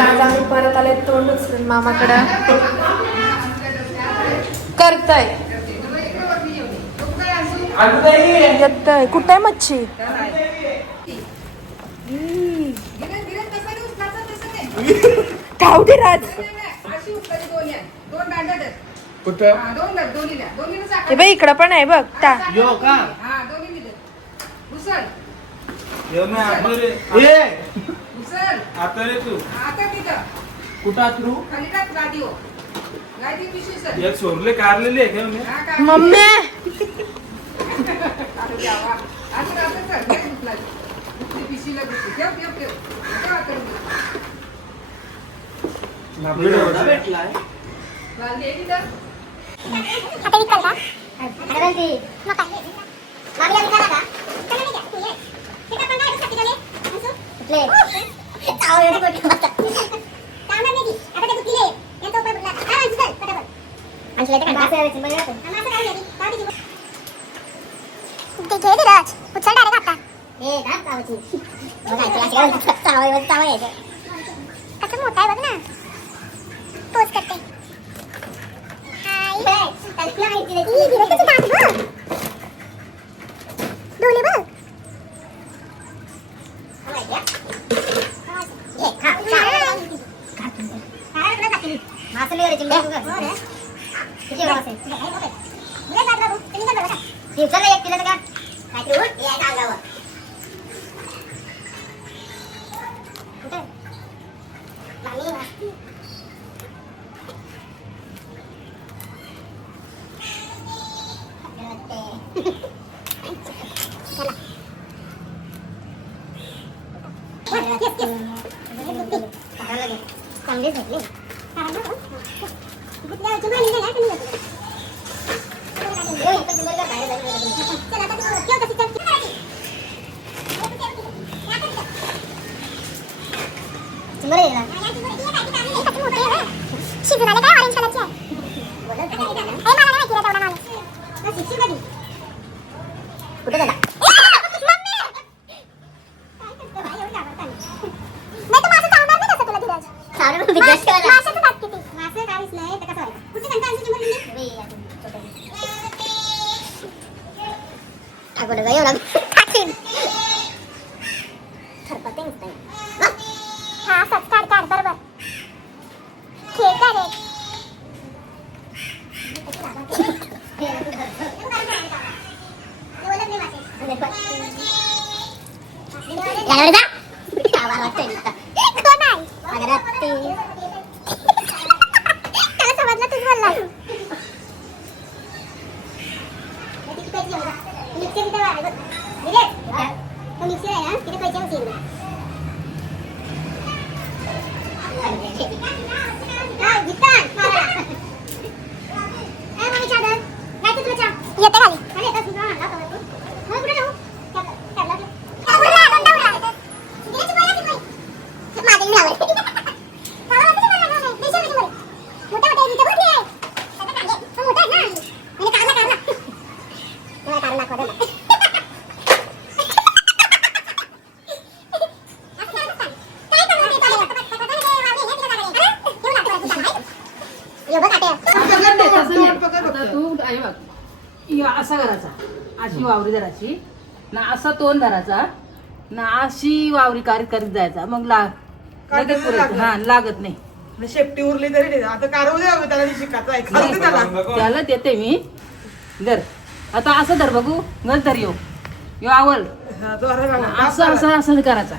आज आम्ही परत आले तोंड उचलून मामाकडं करताय येतय. कुठे आहे मच्छी? खाऊ दे राज. हे बाई इकडं पण आहे बघ. सोरले कारलेले मम्मी मोठा आहे बघ ना. पोच करते. दोन्ही बघ. असा करायचा, अशी वावरी धरायची ना, असा तोंड धरायचा ना, अशी वावरी करीत जायचा. मग लगेच पुरायचं. हा, लागत नाही. शेपटी उरली तरी आता कारव द्यावं त्याला शिकायचं. त्याला देते मी. धर आता असं धर बघू. गज धर यो आवल. असं असं असं करायचा.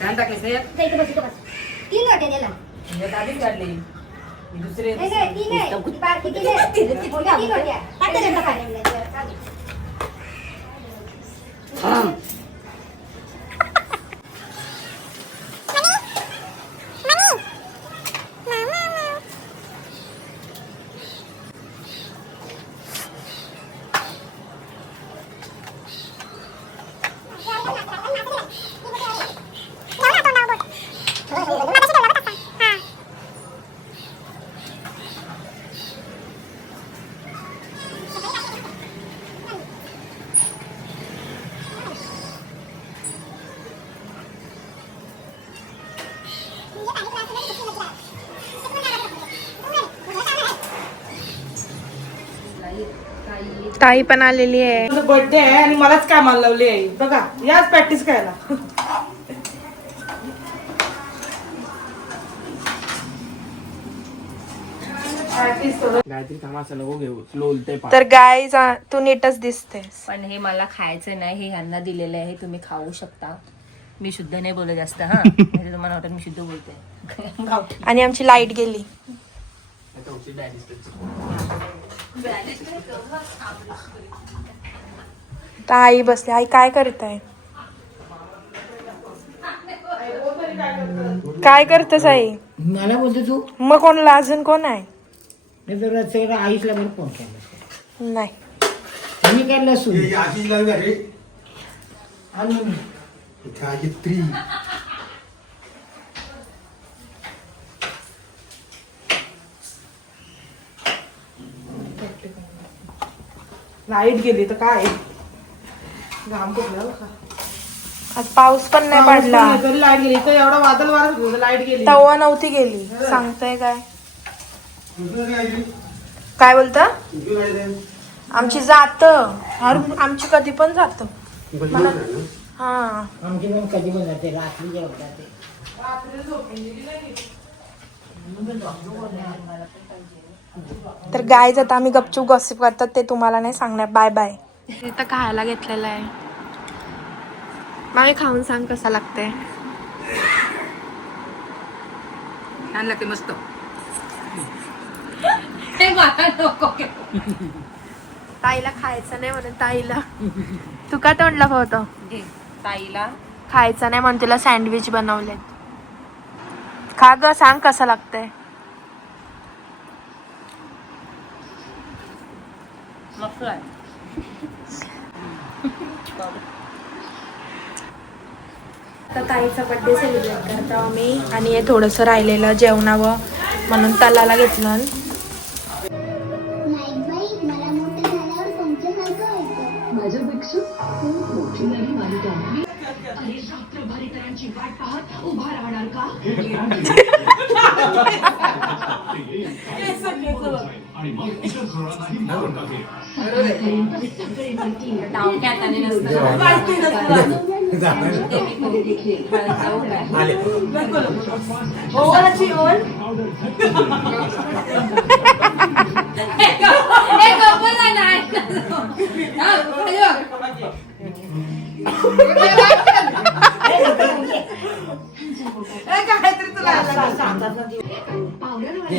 फॅन टाकलेस रे. तीन वाटे दिला. आधीच काढली. दुसरे ताई पण आलेली आहे. माझा बर्थडे आहे आणि मलाच कामाला लावली आहे बघा. याच प्रॅक्टिस करायला. तर गाय तू नीटच दिसतेस. पण हे मला खायचं नाही, हे ह्यांना दिलेलं आहे, तुम्ही खाऊ शकता. मी शुद्ध नाही बोलत जास्त हा. म्हणजे तुम्हाला वाटत मी शुद्ध बोलते. गावठी. आणि आमची लाईट गेली. तर आई बसली. आई काय करताय? काय करतेस आई? मला बोलतो तू मग कोणला अजून कोण आहे? नाही तर रस्त्याला आईसला बरं फोन केला. नाही मी काय लसूण लाईट गेली तर काय घाम कुठला बघा. आज पाऊस पण नाही पडला. तरी लाईट गेली तर एवढा वादळ वारच होतं, लाईट गेली. तवा नव्हती गेली. सांगताय काय? काय बोलता? आमची जात आमची कधी पण जात. हा आमची पण कधी पण जाते रात्री जेवण जाते. तर गाय जात आम्ही गपचूप गॉसिप करतात ते तुम्हाला नाही सांगणार. Bye bye. इथं खायला घेतलेलं आहे. मागे खाऊन सांग कसा लागतंय. छान लागते मस्त. ताईला खायचं नाही म्हणून ताईला तू का तोंडला होतं? ताईला खायचं नाही म्हणून तिला सँडविच बनवले. खा ग, सांग कसं लागतंय. मस्त आहे. आता ताईचा बर्थडे सेलिब्रेट करतो आम्ही आणि हे थोडंसं राहिलेलं जेवणावं म्हणून तलाला घेतलं. नाही बाई, मला मोठं झाल्यावर तुमच्यासारखं व्हायचं.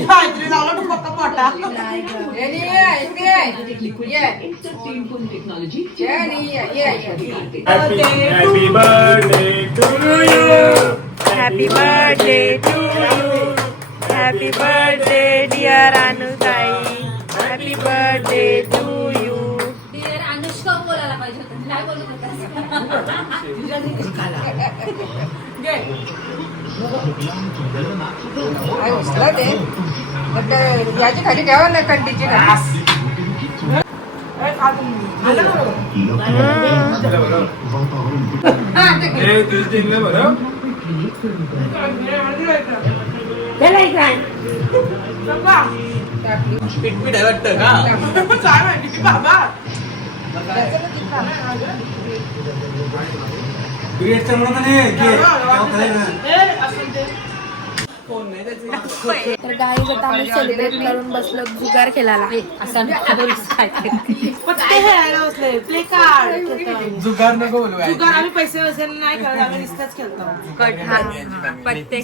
काहीतरी लावलं तू फक्त पोटा. Happy birthday to you. Happy birthday to you. Happy birthday dear Anutai. Happy birthday to you. Anushka बोलायला पाहिजे होतं. काय बोलत याची खाली ठेवा ना कंटीची पिटपीट आहे वाटतं का? काय माहिती की बाबा. तर गाईज आता आम्ही सेलिब्रेट करून बसलो जुगार खेळायला. असं पत्ते खेळायला बसले. प्ले कार्ड जुगार नको बोलू. जुगार आम्ही पैसे वसूल नाही करत, आम्ही नुसतंच खेळतो.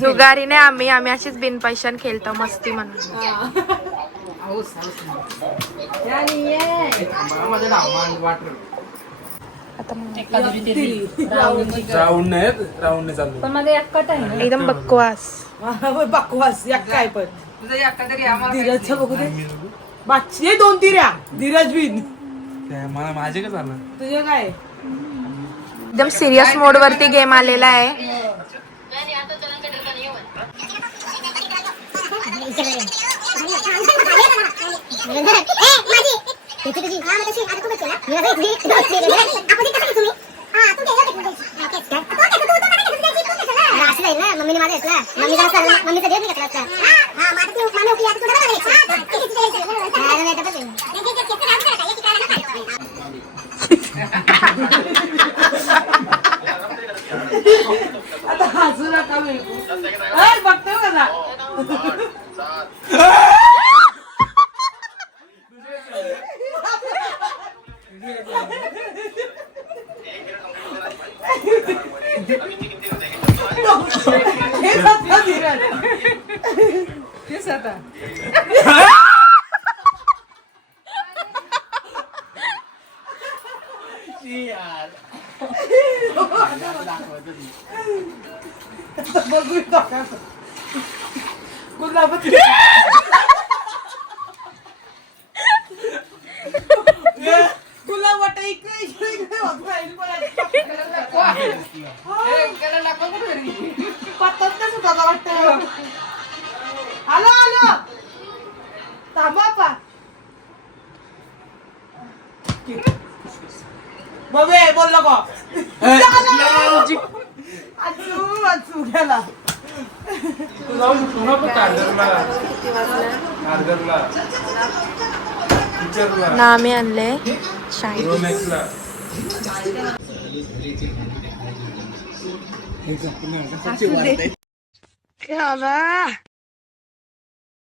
जुगारीने आम्ही अशीच बिन पैशान खेळतो मस्ती म्हणून. आता पण माझं एक कट आहे ना. एकदम बकवास. बकवास या काय पण. तुझं एका तरी आम्हाला धीरजचं बघू दे. बादशे 2 तिऱ्या. धीरज बिन माझे काय झालं? तुझे काय? एकदम सिरियस मोड वरती गेम आलेला आहे. मम्मीने माझा घेतला. मम्मीचा देत नाही घेतला. हा माझा तू मामी उकली आता तुला बघायचं. आता हसू नका बिलकुल. ऐ, बघतो कसा हेच आता धीरज. हेच आता बघू गुलाबाची गुलाब वाटा इकडे इकडे इकडे होत राहील पत्ताच नाही सुटायला वाटतं. आलो आलो थांबा पा बघे बोल नको आजू आजू गेला. जाऊ शकतो ना पण कारगरला किती वाजलं कारगरला टीचरला ना आम्ही आणले शाही रोमॅक्सला